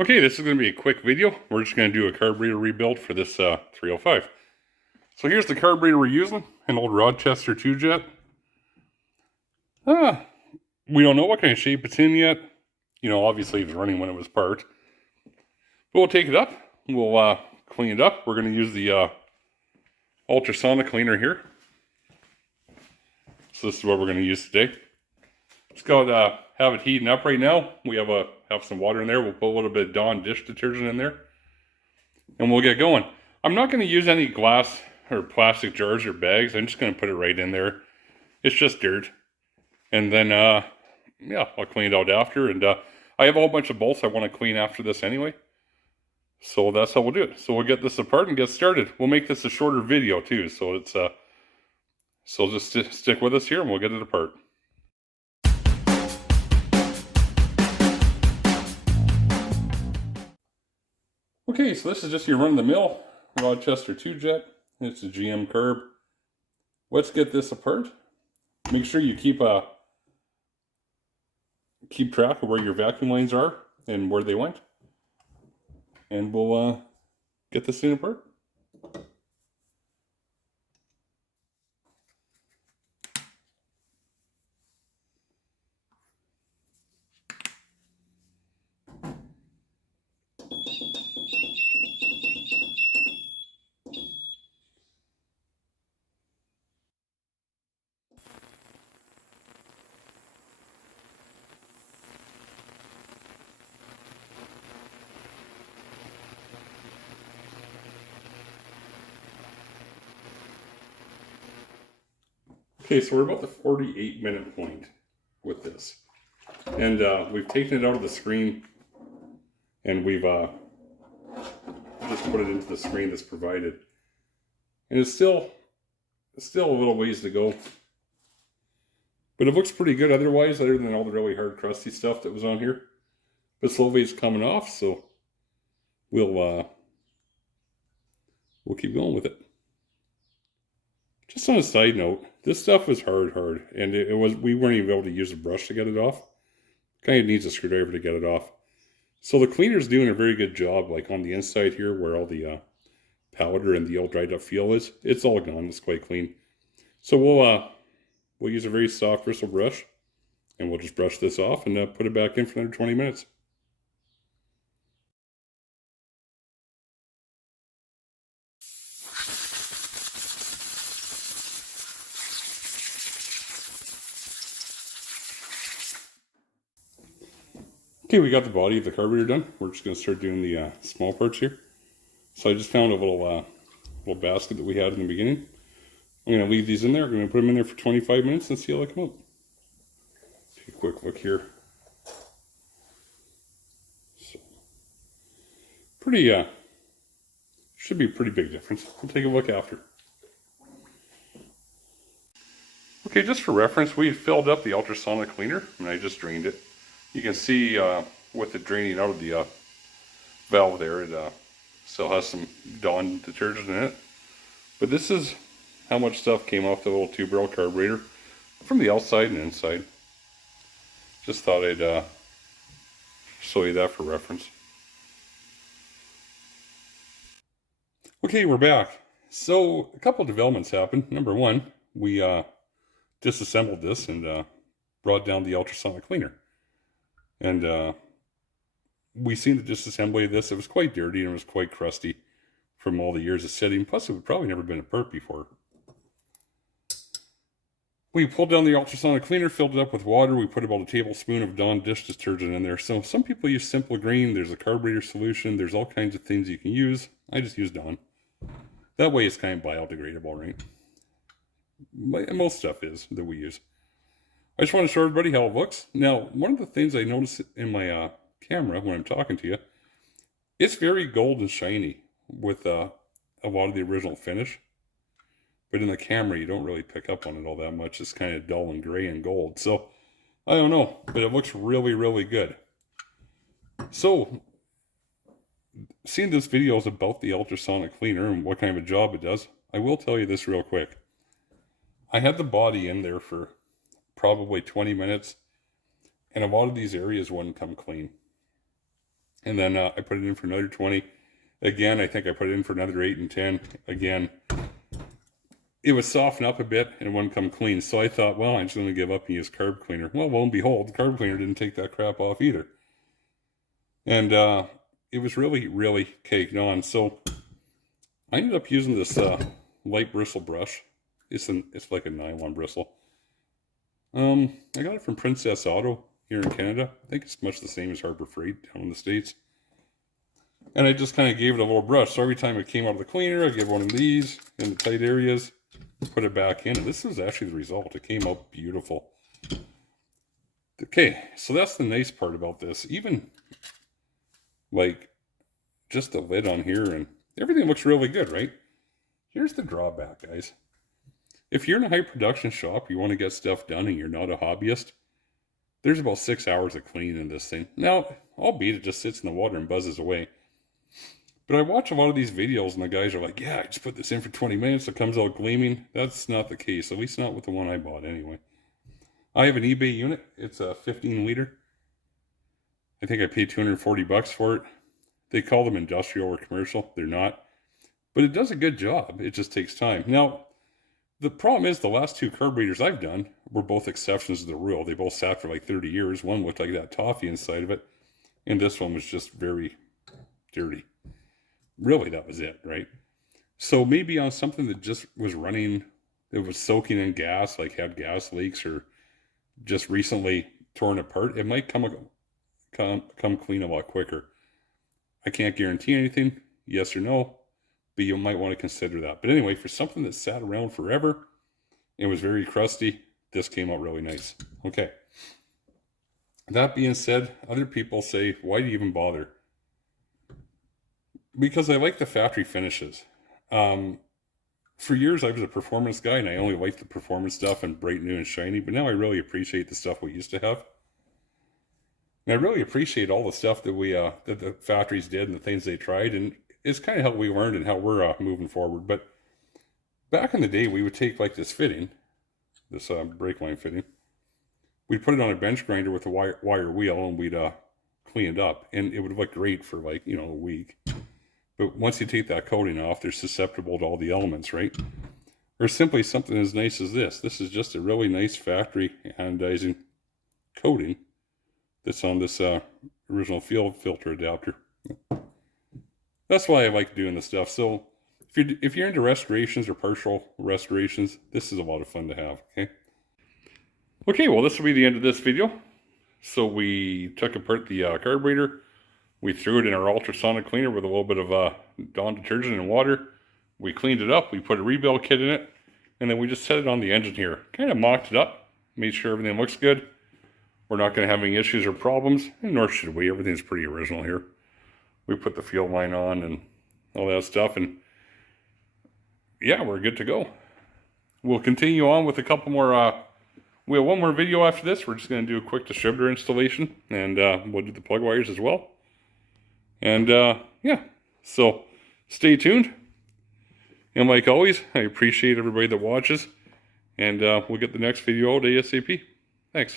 Okay, this is going to be a quick video. We're just going to do a carburetor rebuild for this 305. So here's the carburetor we're using, an old Rochester 2-jet. We don't know what kind of shape it's in yet. You know, obviously it's running when it was parked. But we'll take it up. We'll clean it up. We're going to use the UltraSonic cleaner here. So this is what we're going to use today. Just got have it heating up right now. We have some water in there. We'll put a little bit of Dawn dish detergent in there, and we'll get going. I'm not going to use any glass or plastic jars or bags. I'm just going to put it right in there. It's just dirt, and then yeah, I'll clean it out after. And I have a whole bunch of bolts I want to clean after this anyway. So that's how we'll do it. So we'll get this apart and get started. We'll make this a shorter video too, so it's so just stick with us here and we'll get it apart. Okay, so this is just your run-of-the-mill Rochester 2-jet. It's a GM Carb. Let's get this apart. Make sure you keep track of where your vacuum lines are and where they went. And we'll get this thing apart. Okay, so we're about the 48-minute point with this. And we've taken it out of the screen and we've just put it into the screen that's provided. And it's still a little ways to go. But it looks pretty good otherwise, other than all the really hard crusty stuff that was on here. But slowly it's coming off, so we'll keep going with it. Just on a side note, this stuff was hard, and we weren't even able to use a brush to get it off. Kind of needs a screwdriver to get it off. So the cleaner's doing a very good job, like on the inside here where all the powder and the old dried up feel is. It's all gone, it's quite clean. So we'll use a very soft bristle brush, and we'll just brush this off and put it back in for another 20 minutes. Okay, we got the body of the carburetor done. We're just going to start doing the small parts here. So I just found a little basket that we had in the beginning. I'm going to leave these in there. I'm going to put them in there for 25 minutes and see how they come out. Take a quick look here. So, pretty, should be a pretty big difference. We'll take a look after. Okay, just for reference, we filled up the UltraSonic cleaner and I just drained it. You can see with it draining out of the valve there, it still has some Dawn detergent in it. But this is how much stuff came off the little 2-barrel carburetor from the outside and inside. Just thought I'd show you that for reference. Okay, we're back. So a couple of developments happened. Number one, we disassembled this and brought down the UltraSonic cleaner. And we seen the disassembly of this. It was quite dirty and it was quite crusty from all the years of sitting. Plus, it had probably never been apart before. We pulled down the UltraSonic cleaner, filled it up with water. We put about a tablespoon of Dawn dish detergent in there. So some people use Simple Green. There's a carburetor solution. There's all kinds of things you can use. I just use Dawn. That way it's kind of biodegradable, right? Most stuff is that we use. I just want to show everybody how it looks. Now, one of the things I notice in my camera when I'm talking to you, it's very gold and shiny with a lot of the original finish. But in the camera, you don't really pick up on it all that much. It's kind of dull and gray and gold. So, I don't know, but it looks really, really good. So, seeing this video is about the UltraSonic cleaner and what kind of a job it does, I will tell you this real quick. I had the body in there for probably 20 minutes, and a lot of these areas wouldn't come clean. And then I put it in for another 20. Again, I think I put it in for another 8 and 10. Again, it would soften up a bit and it wouldn't come clean. So I thought, well, I'm just going to give up and use carb cleaner. Well, lo and behold, the carb cleaner didn't take that crap off either. And it was really, really caked on. So I ended up using this light bristle brush. It's like a nylon bristle. I got it from Princess Auto here in Canada. I think it's much the same as Harbor Freight down in the States. And I just kind of gave it a little brush. So every time it came out of the cleaner, I give one of these in the tight areas, put it back in. And this is actually the result. It came out beautiful. Okay, so that's the nice part about this. Even like just the lid on here and everything looks really good, right? Here's the drawback, guys. If you're in a high production shop, you want to get stuff done and you're not a hobbyist, there's about 6 hours of cleaning in this thing. Now, albeit it just sits in the water and buzzes away. But I watch a lot of these videos and the guys are like, yeah, I just put this in for 20 minutes. It comes out gleaming. That's not the case, at least not with the one I bought anyway. I have an eBay unit. It's a 15 liter. I think I paid $240 for it. They call them industrial or commercial. They're not. But it does a good job. It just takes time. Now, the problem is the last 2 carburetors I've done were both exceptions to the rule. They both sat for like 30 years. One looked like that toffee inside of it. And this one was just very dirty. Really, that was it, right? So maybe on something that just was running, it was soaking in gas, like had gas leaks or just recently torn apart, it might come clean a lot quicker. I can't guarantee anything, yes or no, but you might want to consider that. But anyway, for something that sat around forever, it was very crusty, this came out really nice. Okay. That being said, other people say, why do you even bother? Because I like the factory finishes. For years, I was a performance guy, and I only liked the performance stuff and bright, new, and shiny. But now I really appreciate the stuff we used to have. And I really appreciate all the stuff that that the factories did and the things they tried. And it's kind of how we learned and how we're moving forward. But back in the day, we would take like this fitting, this brake line fitting. We'd put it on a bench grinder with a wire wheel, and we'd clean it up. And it would look great for like, a week. But once you take that coating off, they're susceptible to all the elements, right? Or simply something as nice as this. This is just a really nice factory anodizing coating that's on this original fuel filter adapter. That's why I like doing this stuff. So if you're into restorations or partial restorations, this is a lot of fun to have, okay? Okay, well, this will be the end of this video. So we took apart the carburetor. We threw it in our UltraSonic cleaner with a little bit of Dawn detergent and water. We cleaned it up. We put a rebuild kit in it. And then we just set it on the engine here. Kind of mocked it up. Made sure everything looks good. We're not going to have any issues or problems. And nor should we. Everything's pretty original here. We put the fuel line on and all that stuff. And yeah, we're good to go. We'll continue on with a couple more... we have one more video after this. We're just going to do a quick distributor installation. And we'll do the plug wires as well. And yeah, so stay tuned. And like always, I appreciate everybody that watches. And we'll get the next video out ASAP. Thanks.